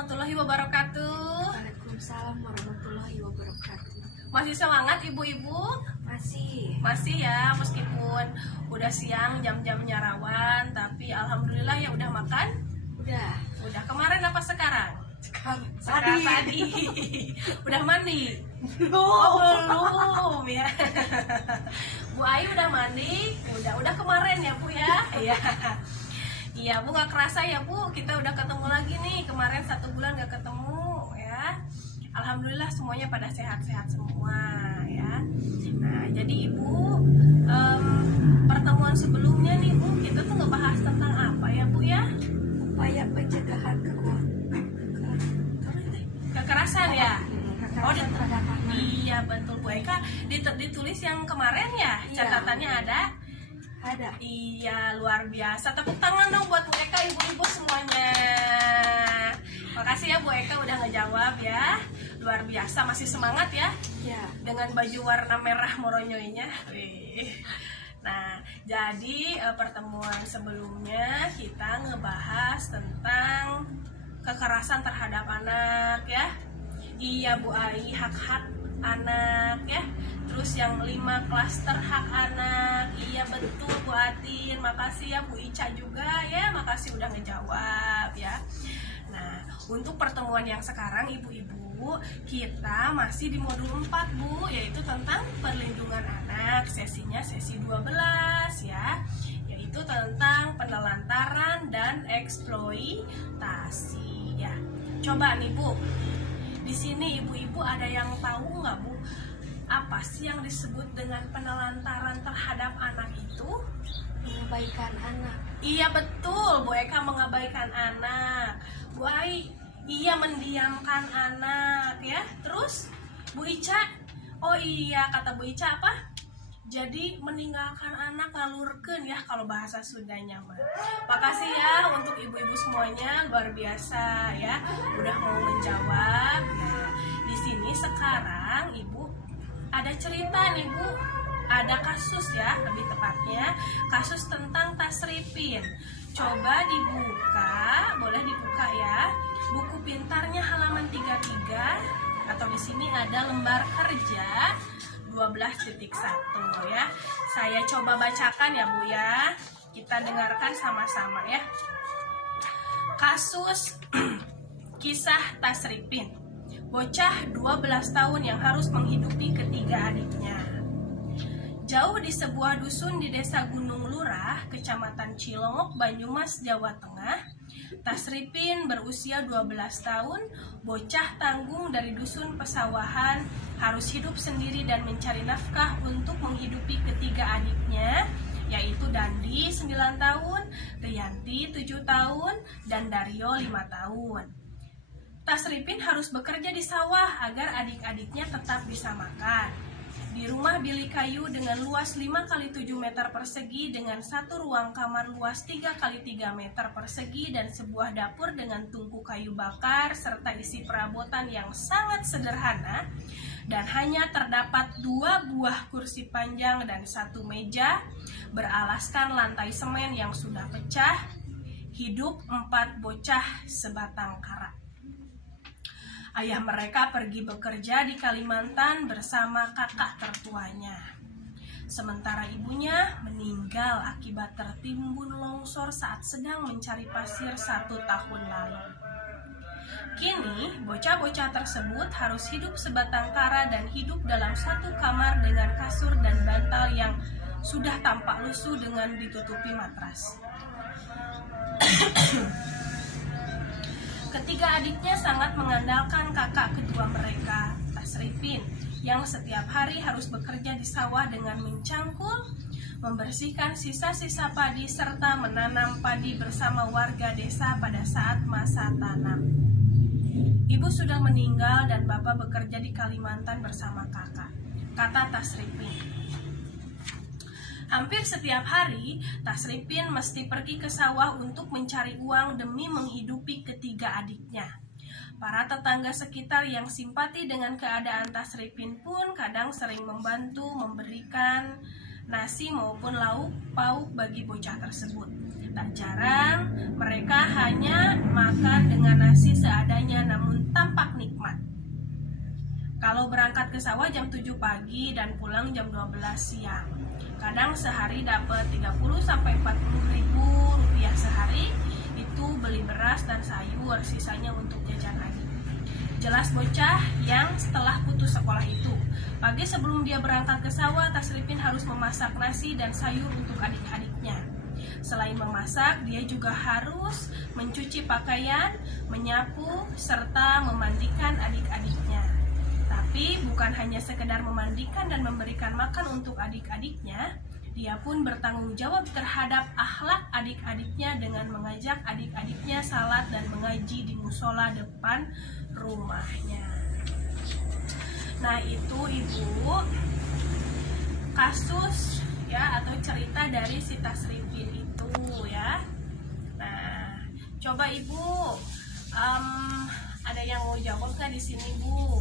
warahmatullahi wabarakatuh. Waalaikumsalam warahmatullahi wabarakatuh. Masih semangat ibu-ibu? Masih ya, meskipun udah siang, jam-jamnya rawan, tapi alhamdulillah ya udah makan? Udah. Kemarin apa sekarang? Sekarang tadi. Udah mandi? Belum ya. Bu Ayu udah mandi? Udah kemarin ya Bu ya? Iya. Iya Bu, gak kerasa ya Bu, kita udah ketemu lagi nih. Kemarin 1 bulan gak ketemu ya. Alhamdulillah semuanya pada sehat-sehat semua ya. Nah jadi Ibu, pertemuan sebelumnya nih Bu, kita tuh ngebahas tentang apa ya Bu ya? Upaya pencegahan kekerasan ya? kekerasan terhadap anak. Iya betul Bu Eka, ditulis yang kemarin ya? Iya. Catatannya ada? Iya, luar biasa. Tepuk tangan dong buat Bu Eka, ibu-ibu semuanya. Makasih ya Bu Eka udah ngejawab ya. Luar biasa, masih semangat ya. Ya. Dengan baju warna merah moronyoinya. Wih. Nah, jadi pertemuan sebelumnya kita ngebahas tentang kekerasan terhadap anak ya. Iya Bu Ai, hak-hak anak ya. Terus yang 5 klaster hak anak. Iya betul Bu Atin. Makasih ya Bu Ica juga ya. Makasih udah ngejawab ya. Nah, untuk pertemuan yang sekarang ibu-ibu, kita masih di modul 4 Bu, yaitu tentang perlindungan anak. Sesinya sesi 12 ya, yaitu tentang penelantaran dan eksploitasi ya. Coba nih Bu, di sini ibu-ibu ada yang tahu nggak Bu, apa sih yang disebut dengan penelantaran terhadap anak itu? Mengabaikan anak. Iya betul, Bu Eka mengabaikan anak. Bu Ai, iya mendiamkan anak ya. Terus Bu Ica, oh iya kata Bu Ica apa? Jadi meninggalkan anak ngalurkeun ya kalau bahasa Sundanya mah. Makasih ya untuk ibu-ibu semuanya, luar biasa ya. Udah mau menjawab. Nah, di sini sekarang Ibu ada cerita nih Bu. Ada kasus ya, lebih tepatnya kasus tentang tasripin. Coba dibuka, boleh dibuka ya. Buku pintarnya halaman 33 atau di sini ada lembar kerja 12.1 ya. Saya coba bacakan ya Bu ya. Kita dengarkan sama-sama ya. Kasus kisah tasripin. Bocah 12 tahun yang harus menghidupi ketiga adiknya. Jauh di sebuah dusun di desa Gunung Lurah, Kecamatan Cilongok, Banyumas, Jawa Tengah, Tasripin berusia 12 tahun, bocah tanggung dari dusun pesawahan, harus hidup sendiri dan mencari nafkah untuk menghidupi ketiga adiknya, yaitu Dandi 9 tahun, Rianti 7 tahun, dan Dario 5 tahun. Tasripin harus bekerja di sawah agar adik-adiknya tetap bisa makan. Di rumah bilik kayu dengan luas 5x7 meter persegi dengan satu ruang kamar luas 3x3 meter persegi dan sebuah dapur dengan tungku kayu bakar serta isi perabotan yang sangat sederhana dan hanya terdapat 2 buah kursi panjang dan 1 meja beralaskan lantai semen yang sudah pecah, hidup 4 bocah sebatang kara. Ayah mereka pergi bekerja di Kalimantan bersama kakak tertuanya. Sementara ibunya meninggal akibat tertimbun longsor saat sedang mencari pasir 1 tahun lalu. Kini, bocah-bocah tersebut harus hidup sebatang kara dan hidup dalam satu kamar dengan kasur dan bantal yang sudah tampak lusuh dengan ditutupi matras. Ketiga adiknya sangat mengandalkan kakak kedua mereka, Tasripin, yang setiap hari harus bekerja di sawah dengan mencangkul, membersihkan sisa-sisa padi, serta menanam padi bersama warga desa pada saat masa tanam. Ibu sudah meninggal dan bapak bekerja di Kalimantan bersama kakak, kata Tasripin. Hampir setiap hari, Tasripin mesti pergi ke sawah untuk mencari uang demi menghidupi ketiga adiknya. Para tetangga sekitar yang simpati dengan keadaan Tasripin pun kadang sering membantu memberikan nasi maupun lauk pauk bagi bocah tersebut. Tak jarang mereka hanya makan dengan nasi seadanya namun tampak nikmat. Kalau berangkat ke sawah jam 7 pagi dan pulang jam 12 siang. Kadang sehari dapat 30 sampai 40 ribu rupiah sehari. Itu beli beras dan sayur, sisanya untuk jajan adik. Jelas bocah yang setelah putus sekolah itu. Pagi sebelum dia berangkat ke sawah, Tasripin harus memasak nasi dan sayur untuk adik-adiknya. Selain memasak, dia juga harus mencuci pakaian, menyapu, serta memandikan adik-adiknya. Tapi bukan hanya sekedar memandikan dan memberikan makan untuk adik-adiknya, dia pun bertanggung jawab terhadap akhlak adik-adiknya dengan mengajak adik-adiknya salat dan mengaji di musola depan rumahnya. Nah, itu Ibu kasus ya atau cerita dari si Tasripin itu ya. Nah, coba Ibu ada yang mau jawab nggak di sini Bu?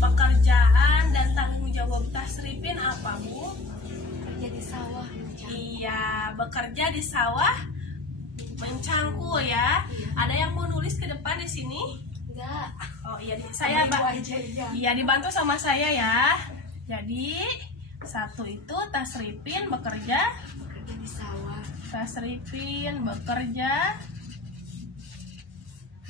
Pekerjaan dan tanggung jawab Tasripin apa Bu? Kerja di sawah. Iya, bekerja di sawah mencangkul ya. Ada yang mau nulis ke depan di sini? Enggak. Oh iya, saya Ibu aja ya. Iya, dibantu sama saya ya. Jadi satu itu Tasripin bekerja. Kerja di sawah. Tasripin bekerja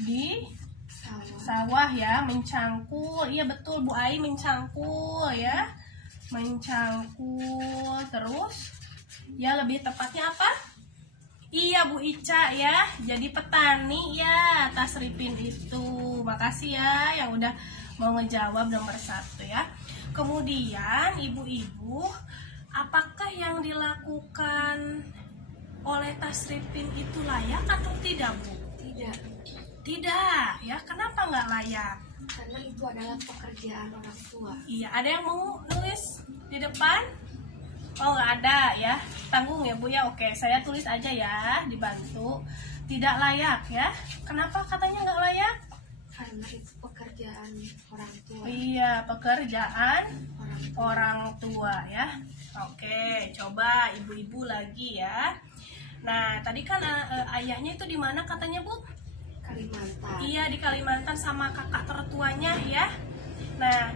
di Sawah. sawah ya, mencangkul. Iya betul Bu Ai, mencangkul ya. Mencangkul terus. Ya lebih tepatnya apa? Iya Bu Ica ya, jadi petani ya Tasripin itu. Makasih ya yang udah mau ngejawab nomor 1 ya. Kemudian ibu-ibu, apakah yang dilakukan oleh Tasripin itu layak atau tidak Bu? Tidak. Tidak ya, kenapa nggak layak? Karena itu adalah pekerjaan orang tua. Iya, ada yang mau nulis di depan? Oh nggak ada ya, tanggung ya Bu ya. Oke, saya tulis aja ya, dibantu. Tidak layak ya. Kenapa katanya nggak layak? Karena itu pekerjaan orang tua. Iya, pekerjaan Orang tua. orang tua ya. Oke, coba ibu-ibu lagi ya. Nah, tadi kan ayahnya itu di mana katanya Bu? Kalimantan. Iya, di Kalimantan sama kakak tertuanya ya. Nah,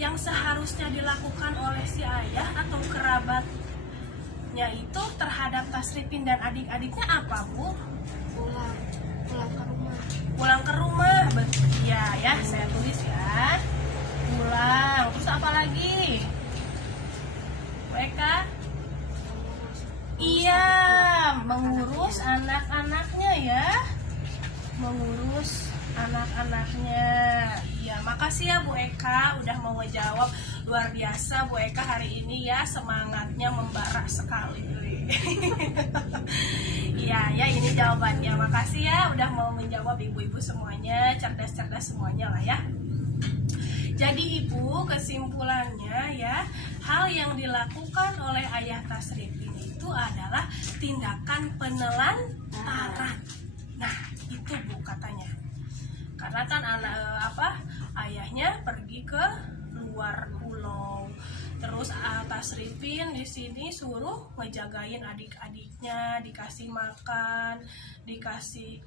yang seharusnya dilakukan oleh si ayah atau kerabatnya itu terhadap Tasripin dan adik-adiknya apa Bu? Pulang ke rumah. Pulang ke rumah, ya ya, saya tulis ya. Pulang, terus apa lagi? Mereka iya, mengurus anak-anaknya ya. Mengurus anak-anaknya. Iya, makasih ya Bu Eka udah mau ngejawab. Luar biasa Bu Eka hari ini ya, semangatnya membara sekali. Iya ya, ini jawabannya. Makasih ya udah mau menjawab ibu-ibu semuanya, cerdas-cerdas semuanya lah ya. Jadi Ibu, kesimpulannya ya, hal yang dilakukan oleh ayah Tasripin itu adalah tindakan penelantaran. Nah, itu Bu katanya. Karena kan ayahnya pergi ke luar pulau. Terus Tasripin di sini suruh ngejagain adik-adiknya, dikasih makan, dikasih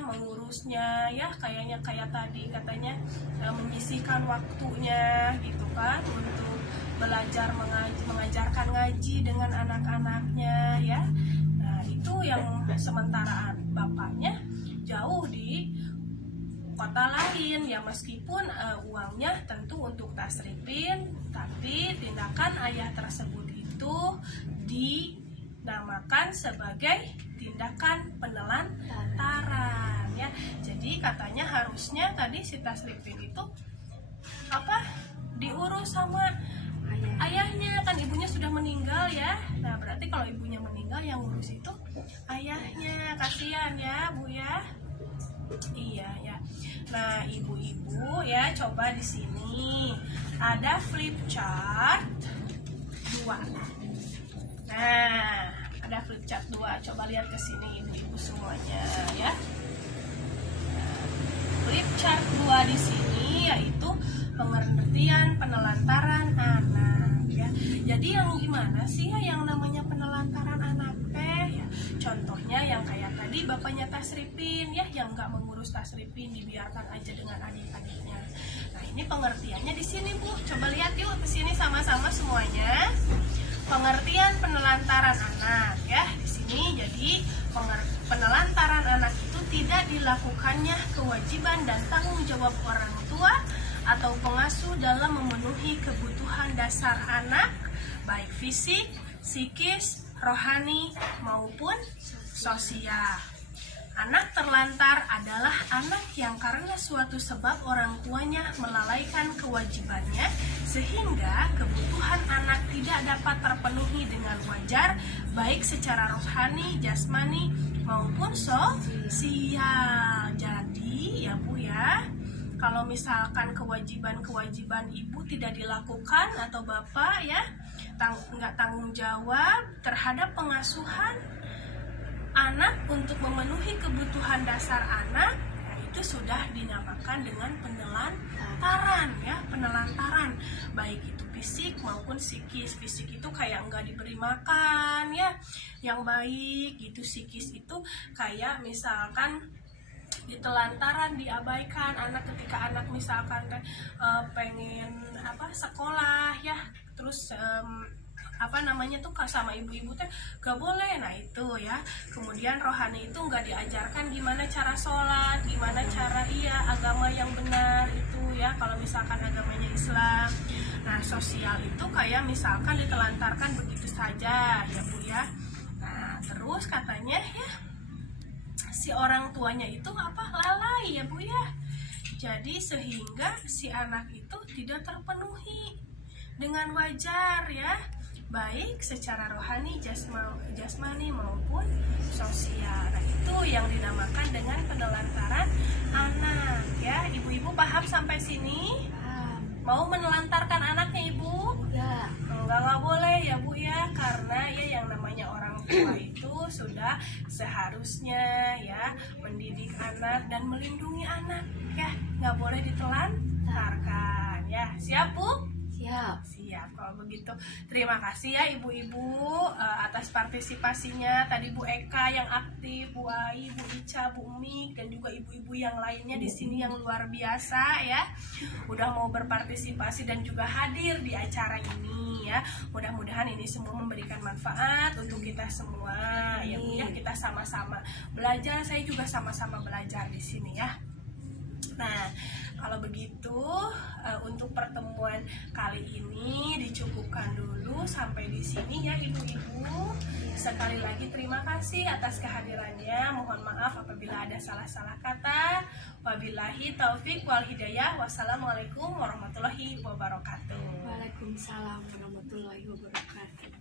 mengurusnya ya, kayak tadi katanya menyisihkan waktunya gitu kan untuk belajar mengajarkan ngaji dengan anak-anaknya ya. Nah, itu yang sementara bapaknya jauh di kota lain ya, meskipun uangnya tentu untuk Tasripin, tapi tindakan ayah tersebut itu dinamakan sebagai tindakan penelantaran ya. Jadi katanya harusnya tadi si Tasripin itu diurus sama ayahnya, kan ibunya sudah meninggal ya. Nah, berarti kalau ibunya meninggal yang ngurus itu ayahnya. Kasihan ya Bu ya. Iya ya. Nah, ibu-ibu ya, coba di sini ada flip chart 2. Nah, ada flip chart 2. Coba lihat ke sini ibu-ibu semuanya ya. Nah, flip chart 2 di sini yaitu pengertian penelantaran anak ya. Jadi yang gimana sih ya yang namanya penelantaran anak teh ya? Contohnya yang kayak tadi bapaknya Tasripin ya, yang nggak mengurus Tasripin, dibiarkan aja dengan adik-adiknya. Nah, ini pengertiannya di sini Bu. Coba lihat yuk ke sini sama-sama semuanya. Pengertian penelantaran anak ya. Di sini jadi penelantaran anak itu tidak dilakukannya kewajiban dan tanggung jawab orang tua atau pengasuh dalam memenuhi kebutuhan dasar anak, baik fisik, psikis, rohani, maupun sosial. Anak terlantar adalah anak yang karena suatu sebab orang tuanya melalaikan kewajibannya sehingga kebutuhan anak tidak dapat terpenuhi dengan wajar, baik secara rohani, jasmani, maupun sosial. Jadi ya Bu ya, kalau misalkan kewajiban-kewajiban ibu tidak dilakukan atau bapak ya nggak tanggung jawab terhadap pengasuhan anak untuk memenuhi kebutuhan dasar anak, ya itu sudah dinamakan dengan penelantaran ya, penelantaran baik itu fisik maupun psikis. Fisik itu kayak nggak diberi makan ya yang baik gitu, psikis itu kayak misalkan ditelantaran, diabaikan anak ketika anak misalkan pengen sekolah ya, terus sama ibu-ibu teh gak boleh. Nah itu ya, kemudian rohani itu nggak diajarkan gimana cara sholat, gimana cara agama yang benar itu ya, kalau misalkan agamanya Islam. Nah sosial itu kayak misalkan ditelantarkan begitu saja ya Bu ya. Nah terus katanya ya, si orang tuanya itu lalai ya Bu ya. Jadi sehingga si anak itu tidak terpenuhi dengan wajar ya, baik secara rohani, jasmani maupun sosial. Nah itu yang dinamakan dengan penelantaran anak ya. Ibu-ibu paham sampai sini? Mau menelantarkan anaknya Ibu? Enggak boleh ya Bu ya, karena ya yang namanya orang tua itu sudah seharusnya ya mendidik anak dan melindungi anak ya, nggak boleh ditelantarkan ya. Siap Bu? Siap. Kalau begitu terima kasih ya ibu-ibu atas partisipasinya. Tadi Bu Eka yang aktif, Bu Ai, Bu Ica, Bu Umi, dan juga ibu-ibu yang lainnya di sini yang luar biasa ya, udah mau berpartisipasi dan juga hadir di acara ini ya. Mudah-mudahan ini semua memberikan manfaat untuk kita semua ya Bu ya. Kita sama-sama belajar, saya juga sama-sama belajar di sini ya. Nah, kalau begitu untuk pertemuan kali ini dicukupkan dulu sampai di sini ya ibu-ibu. Sekali lagi terima kasih atas kehadirannya. Mohon maaf apabila ada salah-salah kata. Wabillahi taufik wal hidayah. Wassalamualaikum warahmatullahi wabarakatuh. Waalaikumsalam warahmatullahi wabarakatuh.